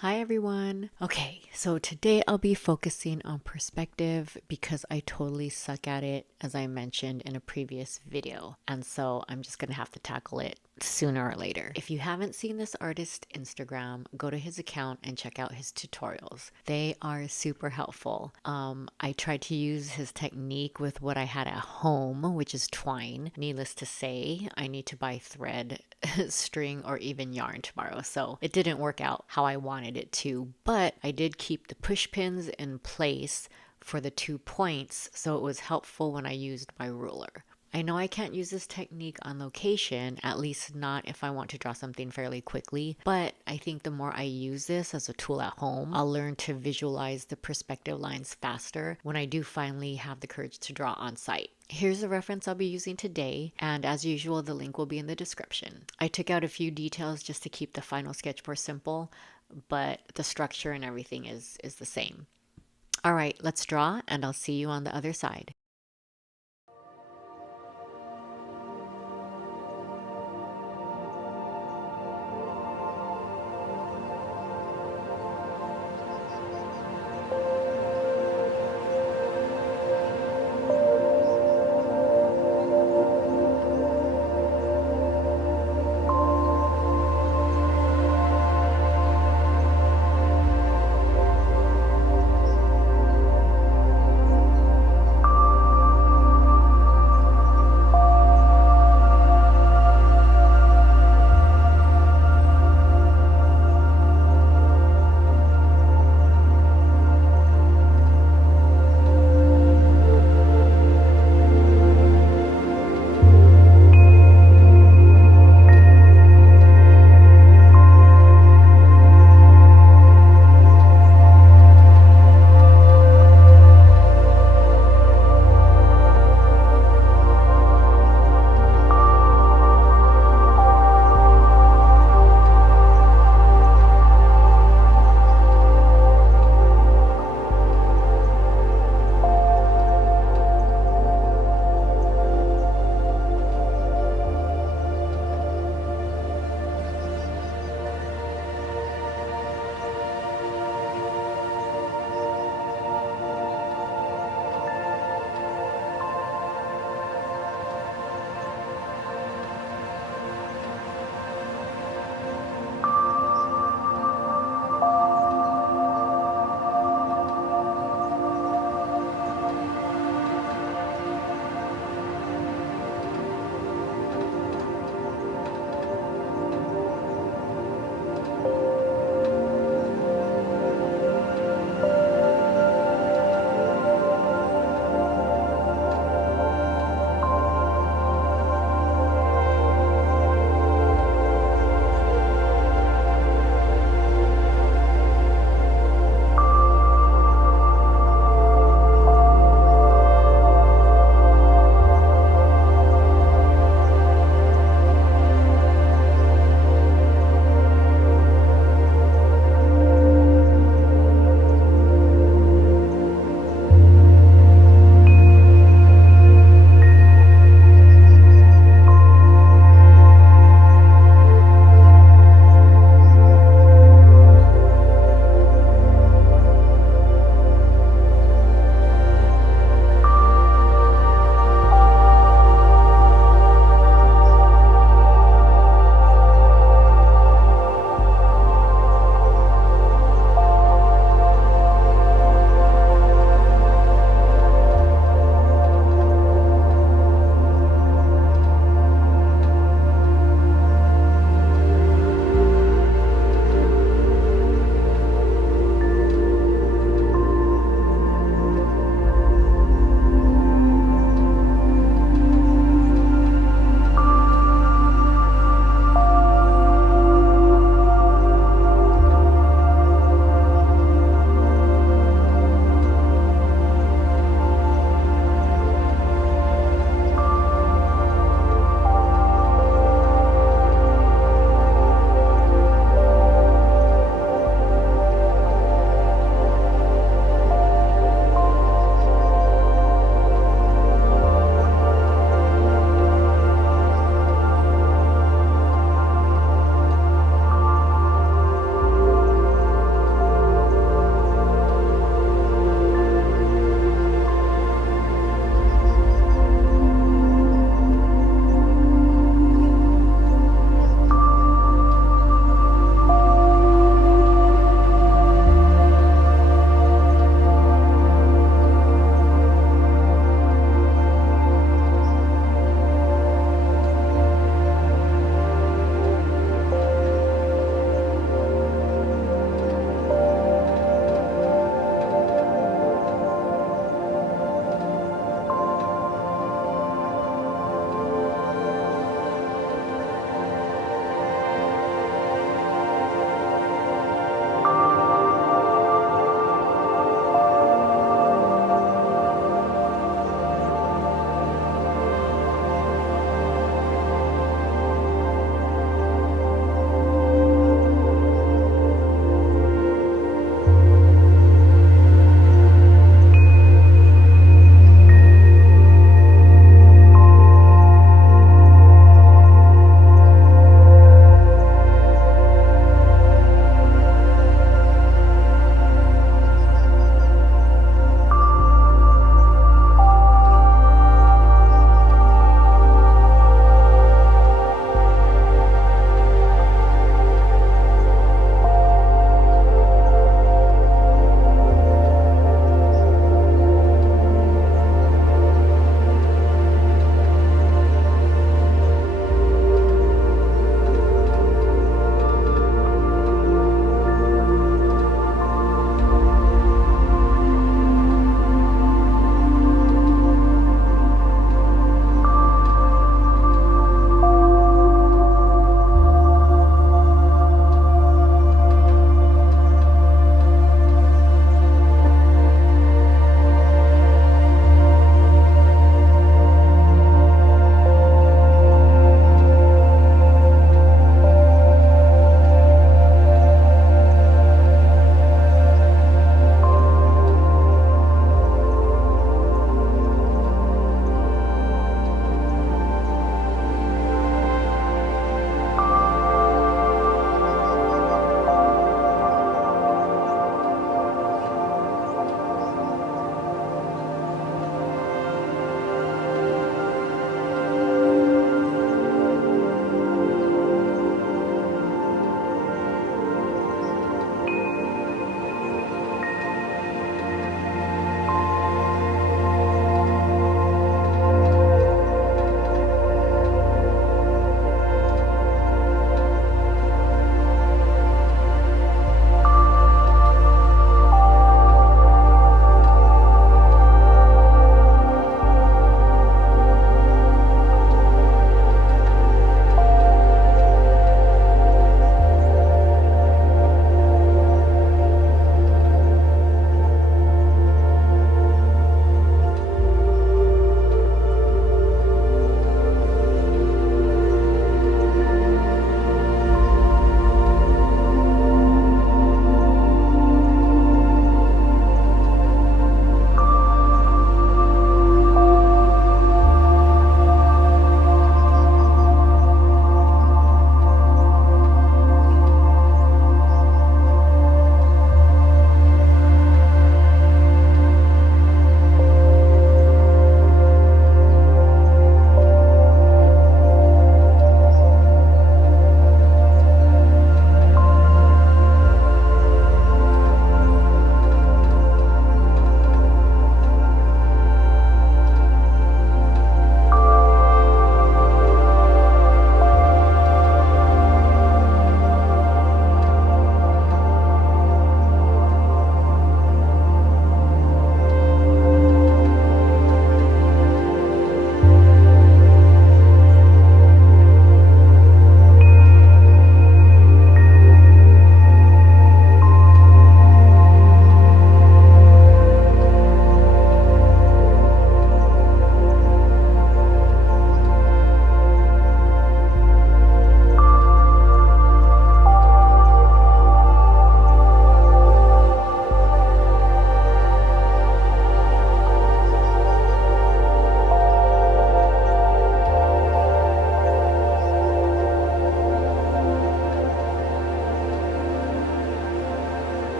Hi everyone. Okay, so today I'll be focusing on perspective because I totally suck at it, as I mentioned in a previous video. And so I'm just gonna have to tackle it sooner or later. If you haven't seen this artist's Instagram, go to his account and check out his tutorials. They are super helpful. I tried to use his technique with what I had at home, which is twine. Needless to say, I need to buy thread, string, or even yarn tomorrow. So it didn't work out how I wanted it to, but I did keep the push pins in place for the 2 points, so it was helpful when I used my ruler. I know I can't use this technique on location, at least not if I want to draw something fairly quickly, but I think the more I use this as a tool at home, I'll learn to visualize the perspective lines faster when I do finally have the courage to draw on site. Here's the reference I'll be using today, and as usual, the link will be in the description. I took out a few details just to keep the final sketch more simple, but the structure and everything is the same. All right, let's draw, and I'll see you on the other side.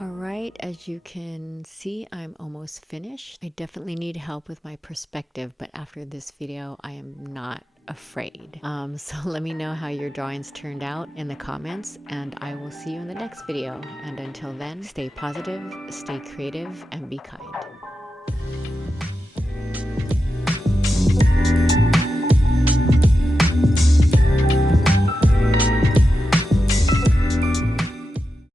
Alright, as you can see, I'm almost finished. I definitely need help with my perspective, but after this video, I am not afraid. So let me know how your drawings turned out in the comments, and I will see you in the next video. And until then, stay positive, stay creative, and be kind.